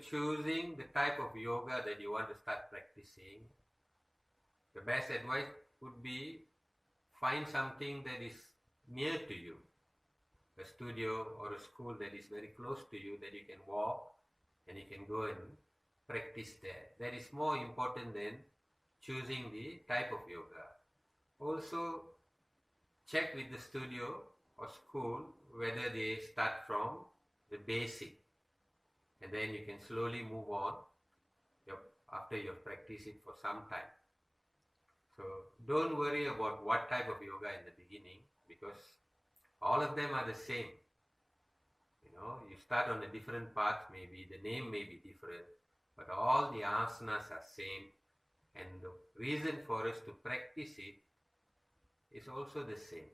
choosing the type of yoga that you want to start practicing, the best advice would be find something that is near to you, a studio or a school that is very close to you, that you can walk and you can go and practice there. That is more important than choosing the type of yoga. Also, check with the studio or school whether they start from the basic, and then you can slowly move on after you've practiced it for some time. So don't worry about what type of yoga in the beginning, because all of them are the same. You start on a different path, maybe the name may be different, but all the asanas are same, and the reason for us to practice it is also the same.